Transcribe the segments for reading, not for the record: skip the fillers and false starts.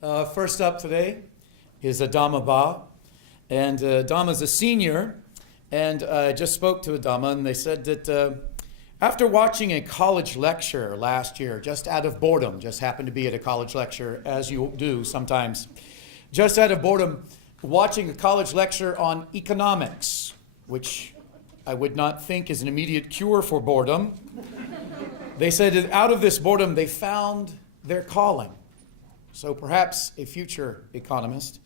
First up today is Adama Ba. And Adama's a senior. And I just spoke to Adama, and they said that after watching a college lecture last year, just out of boredom, just happened to be at a college lecture, as you do sometimes, just out of boredom, watching a college lecture on economics, which I would not think is an immediate cure for boredom. They said that out of this boredom, they found their calling. So perhaps a future economist.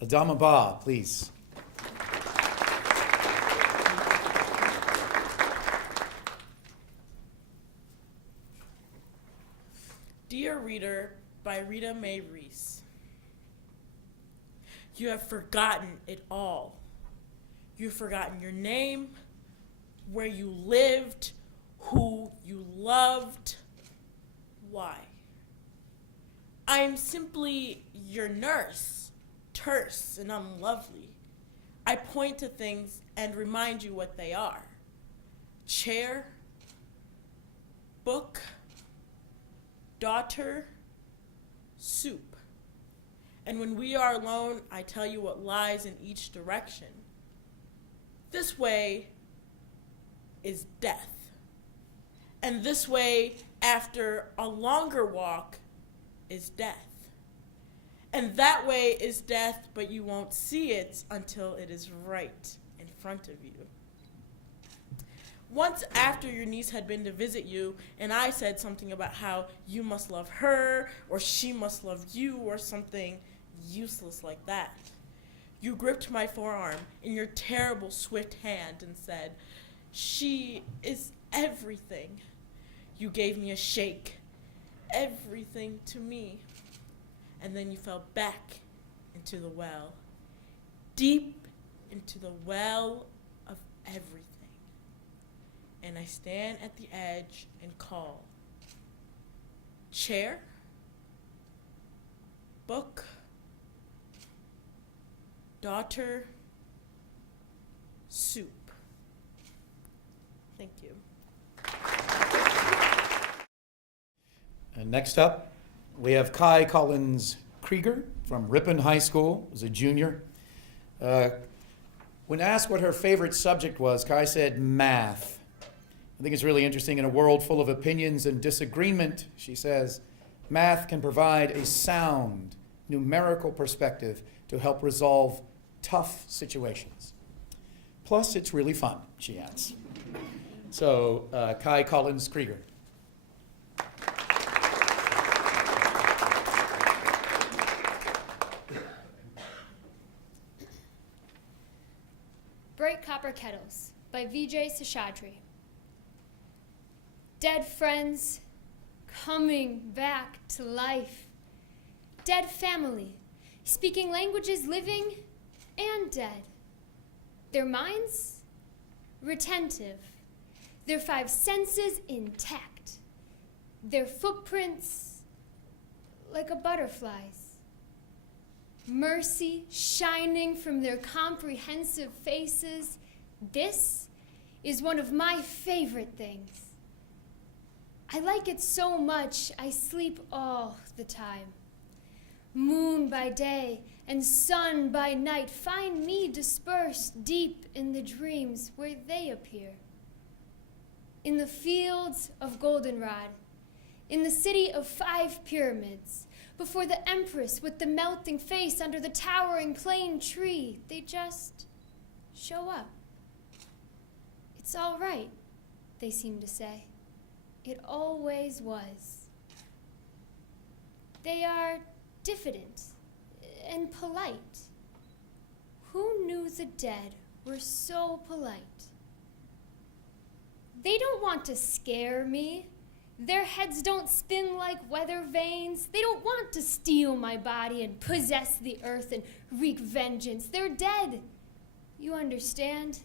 Adama Ba, please. Dear Reader by Rita Mae Reese. You have forgotten it all. You've forgotten your name, where you lived, who you loved, why. I am simply your nurse, terse and unlovely. I point to things and remind you what they are. Chair, book, daughter, soup. And when we are alone, I tell you what lies in each direction. This way is death. And this way, after a longer walk, is death. And that way is death, but you won't see it until it is right in front of you. Once after your niece had been to visit you, and I said something about how you must love her, or she must love you, or something useless like that, you gripped my forearm in your terrible, swift hand and said, "She is everything." You gave me a shake. Everything to me. And then you fell back into the well, deep into the well of everything. And I stand at the edge and call. Chair, book, daughter, soup. Thank you. And next up, we have Kai Collins Krieger from Ripon High School, as a junior. When asked what her favorite subject was, Kai said math. I think it's really interesting. In a world full of opinions and disagreement, she says, math can provide a sound, numerical perspective to help resolve tough situations. Plus, it's really fun, she adds. So, Kai Collins Krieger. Bright Copper Kettles by Vijay Seshadri. Dead friends coming back to life. Dead family speaking languages living and dead. Their minds retentive. Their five senses intact. Their footprints like a butterfly's. Mercy shining from their comprehensive faces. This is one of my favorite things. I like it so much, I sleep all the time. Moon by day and sun by night find me dispersed deep in the dreams where they appear. In the fields of goldenrod, in the city of 5 pyramids, before the empress with the melting face under the towering plane tree, they just show up. It's all right, they seem to say. It always was. They are diffident and polite. Who knew the dead were so polite? They don't want to scare me. Their heads don't spin like weather vanes. They don't want to steal my body and possess the earth and wreak vengeance. They're dead. You understand?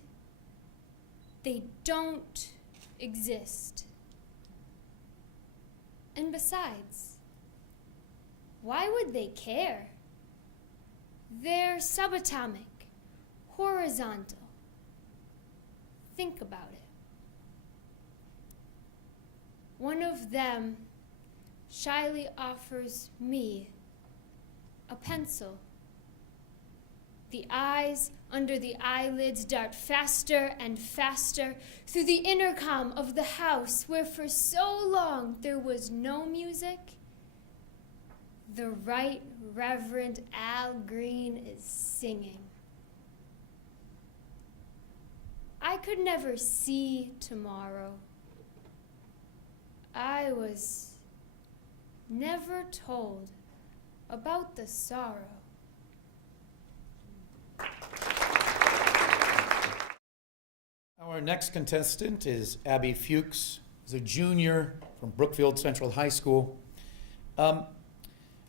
They don't exist. And besides, why would they care? They're subatomic, horizontal. Think about it. One of them shyly offers me a pencil. The eyes under the eyelids dart faster and faster through the intercom of the house where for so long there was no music. The Right Reverend Al Green is singing. I could never see tomorrow. I was never told about the sorrow. Our next contestant is Abby Fuchs. She's a junior from Brookfield Central High School.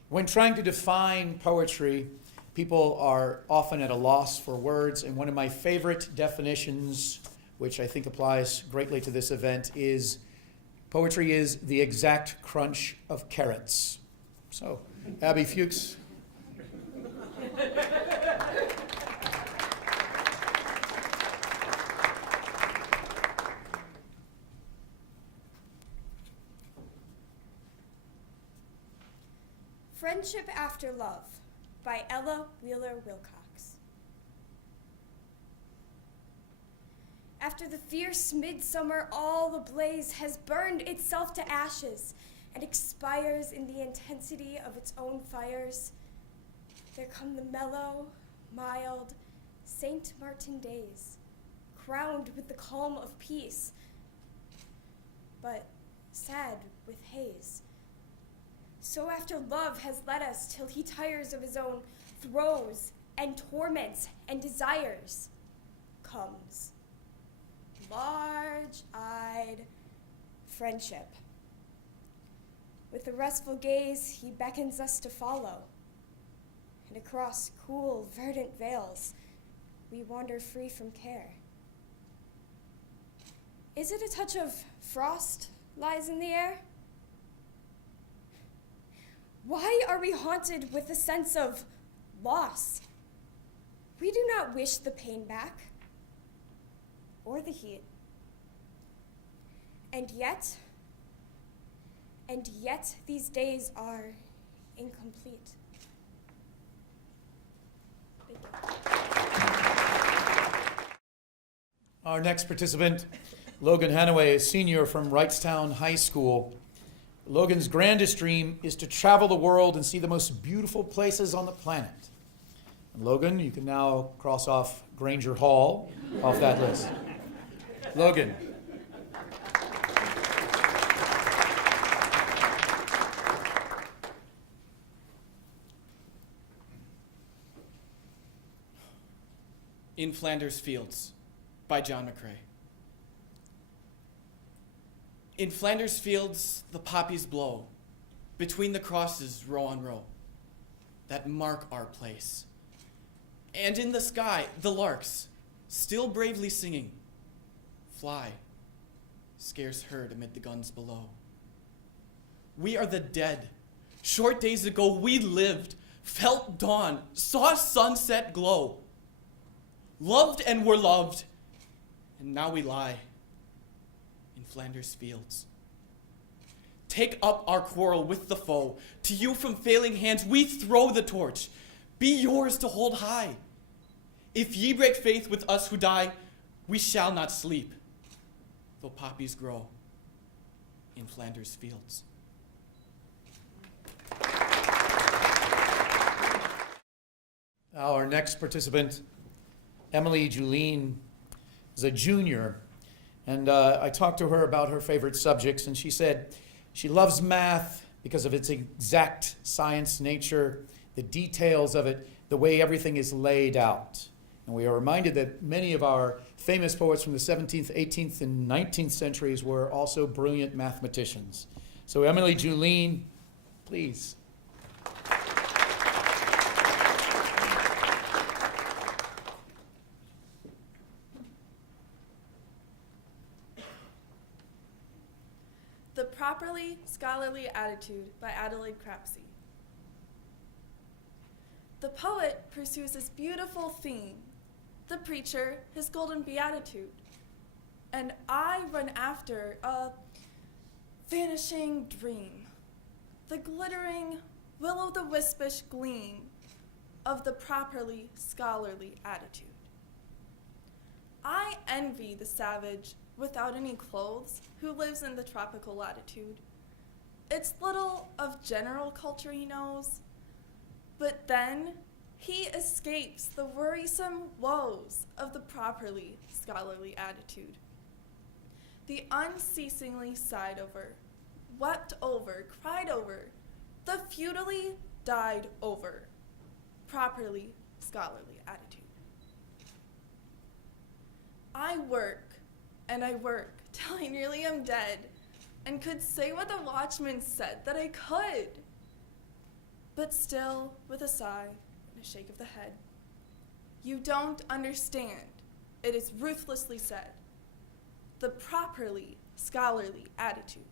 When trying to define poetry, people are often at a loss for words, and one of my favorite definitions, which I think applies greatly to this event, is poetry is the exact crunch of carrots. So, Abby Fuchs. Friendship After Love by Ella Wheeler Wilcox. After the fierce midsummer, all the blaze has burned itself to ashes and expires in the intensity of its own fires. There come the mellow, mild St. Martin days, crowned with the calm of peace, but sad with haze. So after love has led us till he tires of his own throes and torments and desires, comes large-eyed friendship. With a restful gaze, he beckons us to follow, and across cool, verdant vales, we wander free from care. Is it a touch of frost lies in the air? Why are we haunted with a sense of loss? We do not wish the pain back, or the heat. And yet these days are incomplete. Thank you. Our next participant, Logan Hanaway, a senior from Wrightstown High School. Logan's grandest dream is to travel the world and see the most beautiful places on the planet. And Logan, you can now cross off Granger Hall off that list. Logan. In Flanders Fields by John McCrae. In Flanders Fields, the poppies blow, between the crosses, row on row, that mark our place. And in the sky, the larks, still bravely singing, fly, scarce heard amid the guns below. We are the dead. Short days ago, we lived, felt dawn, saw sunset glow, loved and were loved, and now we lie in Flanders Fields. Take up our quarrel with the foe. To you from failing hands we throw the torch. Be yours to hold high. If ye break faith with us who die, we shall not sleep, though poppies grow in Flanders Fields. Our next participant, Emily Julien, is a junior, and I talked to her about her favorite subjects, and she said she loves math because of its exact science nature, the details of it, the way everything is laid out. And we are reminded that many of our famous poets from the 17th, 18th, and 19th centuries were also brilliant mathematicians. So Emily Julien, please. The Properly Scholarly Attitude by Adelaide Crapsey. The poet pursues his beautiful theme, the preacher his golden beatitude, and I run after a vanishing dream, the glittering will-o'-the-wispish gleam of the properly scholarly attitude. I envy the savage without any clothes who lives in the tropical latitude. It's little of general culture he knows, but then he escapes the worrisome woes of the properly scholarly attitude. The unceasingly sighed over, wept over, cried over, the futilely died over, properly scholarly attitude. I work, and I work, till I nearly am dead, and could say what the watchman said that I could. But still, with a sigh and a shake of the head, you don't understand, it is ruthlessly said, the properly scholarly attitude.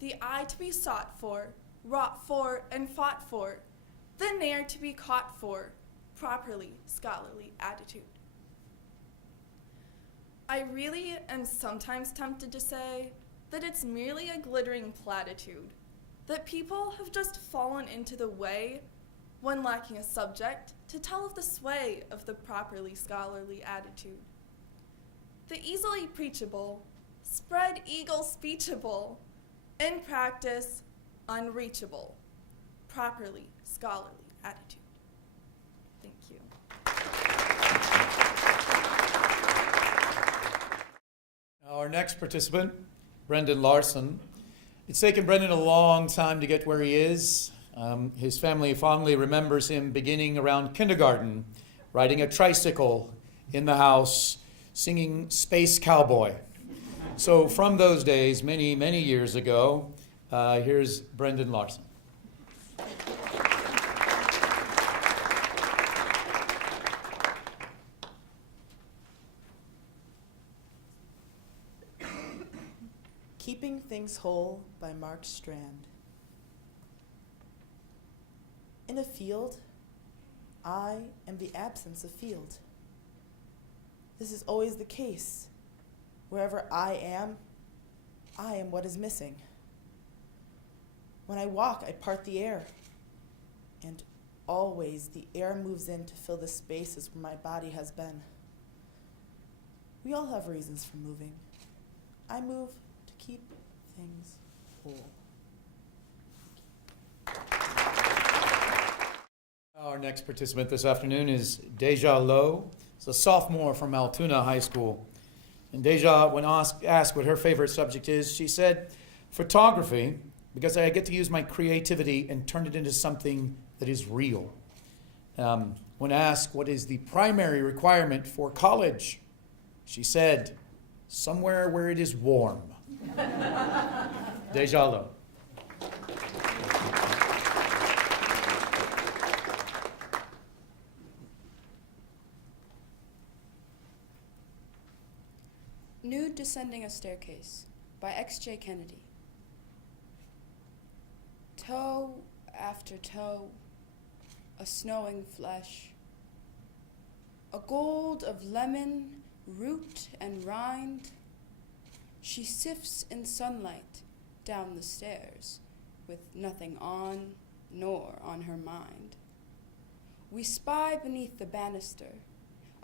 The eye to be sought for, wrought for, and fought for, the ne'er to be caught for, properly scholarly attitude. I really am sometimes tempted to say that it's merely a glittering platitude, that people have just fallen into the way, when lacking a subject, to tell of the sway of the properly scholarly attitude. The easily preachable, spread eagle speechable, in practice, unreachable, properly scholarly attitude. Thank you. Our next participant, Brendan Larson. It's taken Brendan a long time to get where he is. His family fondly remembers him beginning around kindergarten, riding a tricycle in the house, singing Space Cowboy. So from those days, many, many years ago, here's Brendan Larson. Keeping Things Whole by Mark Strand. In a field, I am the absence of field. This is always the case. Wherever I am what is missing. When I walk, I part the air, and always the air moves in to fill the spaces where my body has been. We all have reasons for moving. I move to keep things whole. Our next participant this afternoon is Deja Lowe. She's a sophomore from Altoona High School. And Deja, when asked what her favorite subject is, she said, photography, because I get to use my creativity and turn it into something that is real. When asked what is the primary requirement for college, she said, somewhere where it is warm. Deja Lowe. Nude Descending a Staircase by X.J. Kennedy. Toe after toe, a snowing flesh, a gold of lemon, root and rind, she sifts in sunlight down the stairs with nothing on nor on her mind. We spy beneath the banister,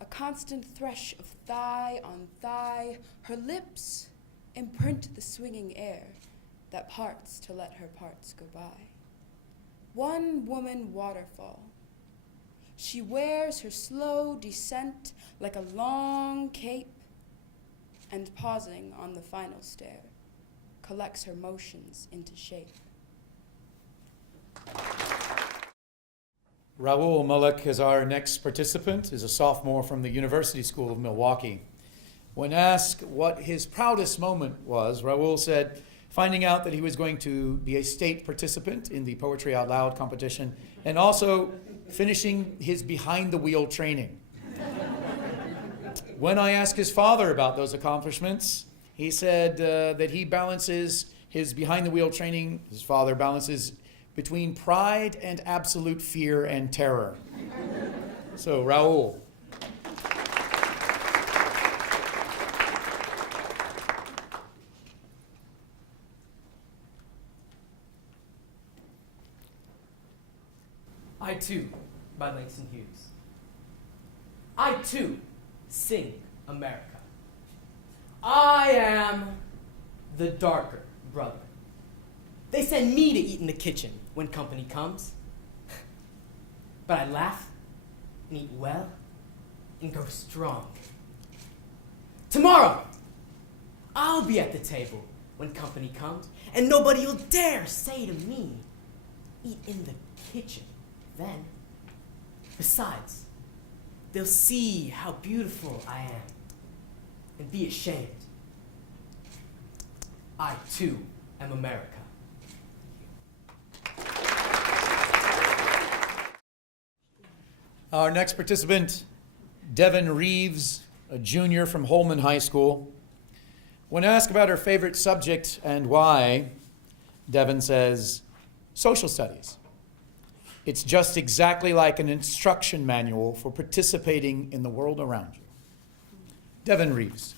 a constant thresh of thigh on thigh, her lips imprint the swinging air that parts to let her parts go by. One woman waterfall. She wears her slow descent like a long cape, and pausing on the final stair, collects her motions into shape. Raul Mullick is our next participant, is a sophomore from the University School of Milwaukee. When asked what his proudest moment was, Raul said finding out that he was going to be a state participant in the Poetry Out Loud competition and also finishing his behind-the-wheel training. When I asked his father about those accomplishments, he said that he balances his behind-the-wheel training, his father balances between pride and absolute fear and terror. So, Raul. I too by Langston Hughes. I too sing America. I am the darker brother. They send me to eat in the kitchen when company comes. But I laugh and eat well and grow strong. Tomorrow, I'll be at the table when company comes, and nobody will dare say to me, eat in the kitchen then. Besides, they'll see how beautiful I am and be ashamed. I too am America. Our next participant, Devin Reeves, a junior from Holman High School. When asked about her favorite subject and why, Devin says, social studies. It's just exactly like an instruction manual for participating in the world around you. Devin Reeves.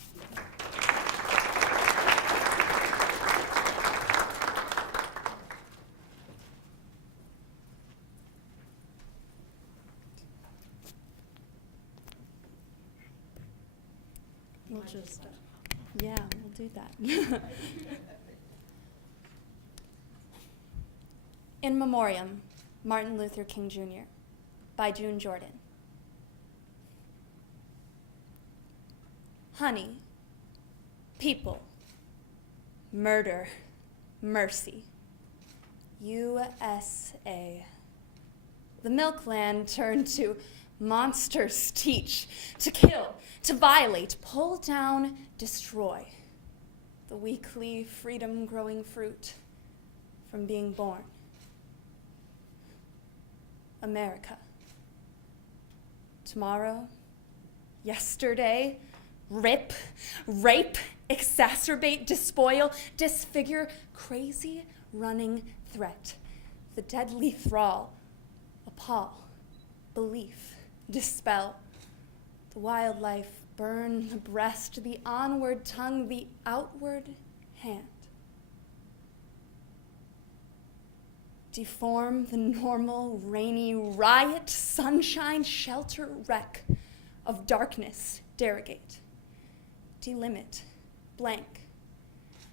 We'll just, yeah, we'll do that. In Memoriam, Martin Luther King Jr. by June Jordan. Honey, people, murder, mercy. USA. The milkland turned to monsters teach, to kill, to violate, pull down, destroy. The weekly freedom-growing fruit from being born. America. Tomorrow, yesterday, rip, rape, exacerbate, despoil, disfigure, crazy, running threat. The deadly thrall, appall, belief, dispel. The wildlife burn, the breast, the onward tongue, the outward hand. Deform the normal, rainy riot, sunshine, shelter, wreck of darkness, derogate. Delimit, blank.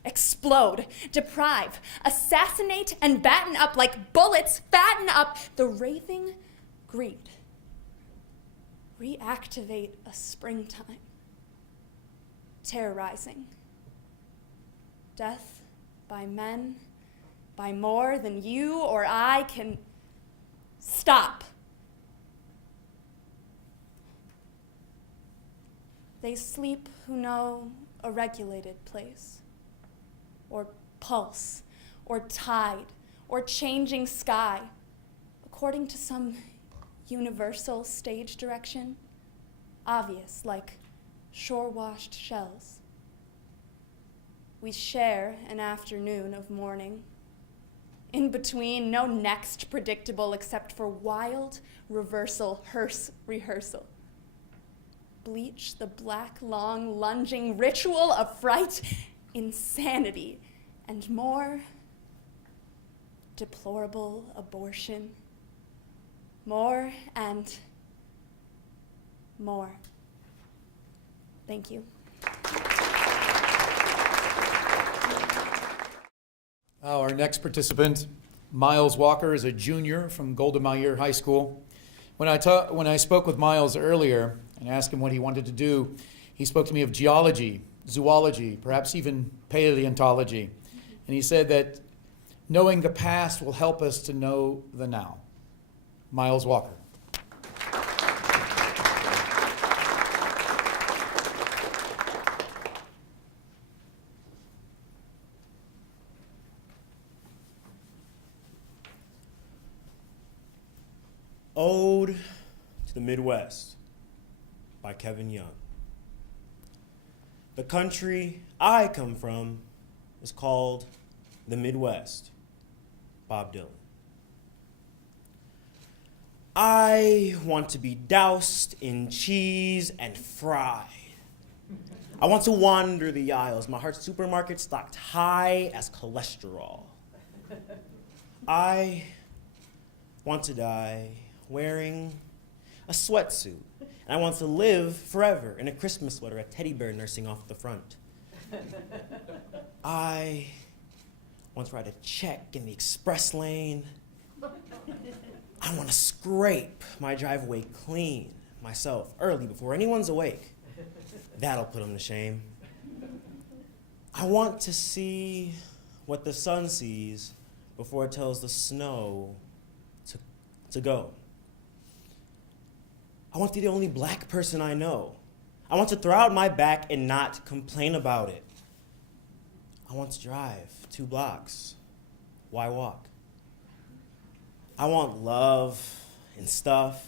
Explode, deprive, assassinate, and batten up like bullets, fatten up the raving greed. Reactivate a springtime. Terrorizing. Death by men, by more than you or I can stop. They sleep who know a regulated place, or pulse, or tide, or changing sky, according to some universal stage direction, obvious like shore-washed shells. We share an afternoon of mourning. In between, no next predictable except for wild reversal, hearse rehearsal. Bleach the black, long, lunging ritual of fright, insanity, and more deplorable abortion. More and more. Thank you. Our next participant, Miles Walker, is a junior from Golda Meir High School. When I spoke with Miles earlier and asked him what he wanted to do, he spoke to me of geology, zoology, perhaps even paleontology. And he said that knowing the past will help us to know the now. Miles Walker. Ode to the Midwest by Kevin Young. The country I come from is called the Midwest. Bob Dylan. I want to be doused in cheese and fried. I want to wander the aisles, my heart's supermarket stocked high as cholesterol. I want to die wearing a sweatsuit. And I want to live forever in a Christmas sweater, a teddy bear nursing off the front. I want to write a check in the express lane. I want to scrape my driveway clean myself early before anyone's awake. That'll put them to shame. I want to see what the sun sees before it tells the snow to go. I want to be the only black person I know. I want to throw out my back and not complain about it. I want to drive 2 blocks. Why walk? I want love and stuff.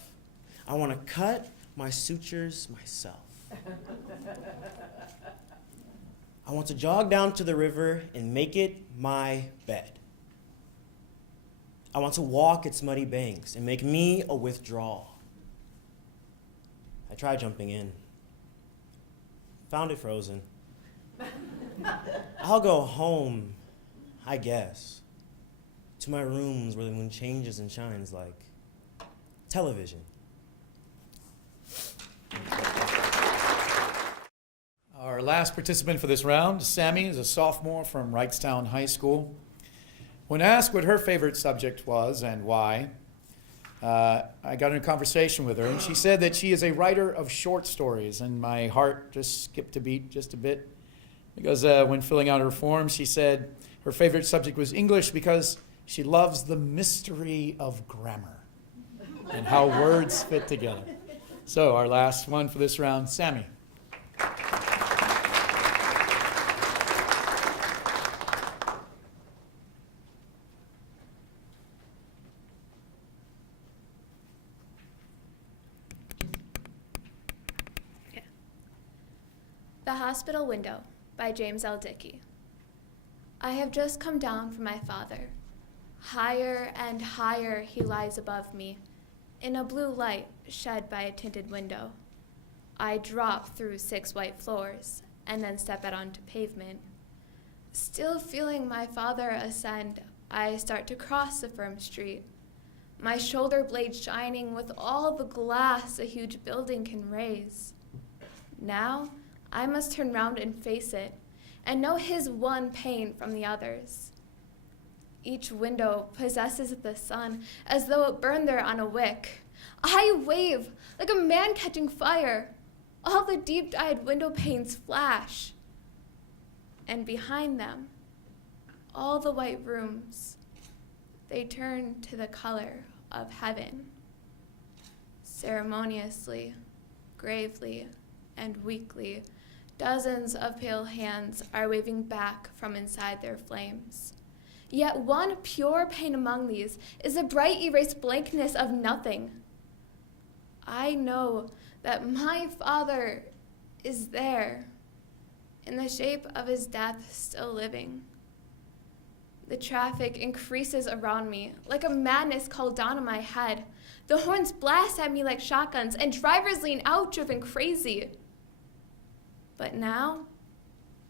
I want to cut my sutures myself. I want to jog down to the river and make it my bed. I want to walk its muddy banks and make me a withdrawal. I tried jumping in. Found it frozen. I'll go home, I guess, to my rooms where the moon changes and shines like television. Our last participant for this round, Sammy, is a sophomore from Wrightstown High School. When asked what her favorite subject was and why, I got in a conversation with her, and she said that she is a writer of short stories, and my heart just skipped a beat just a bit, because when filling out her form, she said her favorite subject was English because she loves the mystery of grammar and how words fit together. So our last one for this round, Sammy. The Hospital Window by James L. Dickey. I have just come down from my father. Higher and higher he lies above me, in a blue light shed by a tinted window. I drop through 6 white floors, and then step out onto pavement. Still feeling my father ascend, I start to cross the firm street, my shoulder blade shining with all the glass a huge building can raise. Now, I must turn round and face it, and know his one pain from the others. Each window possesses the sun as though it burned there on a wick. I wave like a man catching fire. All the deep-dyed window panes flash. And behind them, all the white rooms, they turn to the color of heaven. Ceremoniously, gravely, and weakly, dozens of pale hands are waving back from inside their flames. Yet one pure pain among these is the bright erased blankness of nothing. I know that my father is there, in the shape of his death still living. The traffic increases around me, like a madness called down on my head. The horns blast at me like shotguns, and drivers lean out driven crazy. But now,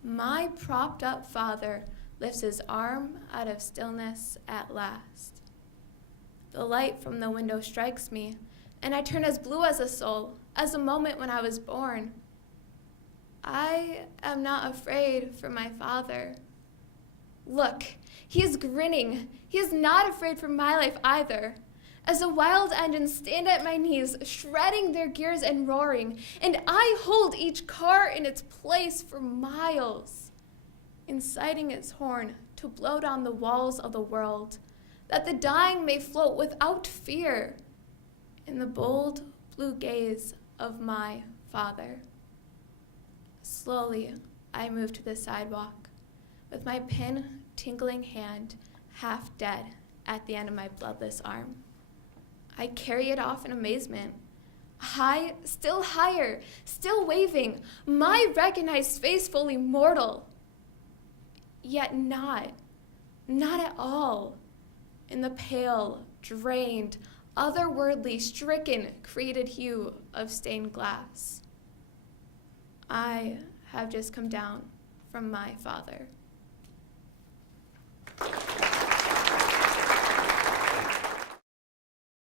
my propped up father lifts his arm out of stillness at last. The light from the window strikes me, and I turn as blue as a soul, as the moment when I was born. I am not afraid for my father. Look, he is grinning. He is not afraid for my life either. As the wild engines stand at my knees, shredding their gears and roaring, and I hold each car in its place for miles, inciting its horn to blow down the walls of the world, that the dying may float without fear in the bold blue gaze of my father. Slowly, I move to the sidewalk, with my pin-tingling hand half dead at the end of my bloodless arm. I carry it off in amazement. High, still higher, still waving, my recognized face fully mortal. Yet not at all, in the pale, drained, otherworldly, stricken, created hue of stained glass. I have just come down from my father.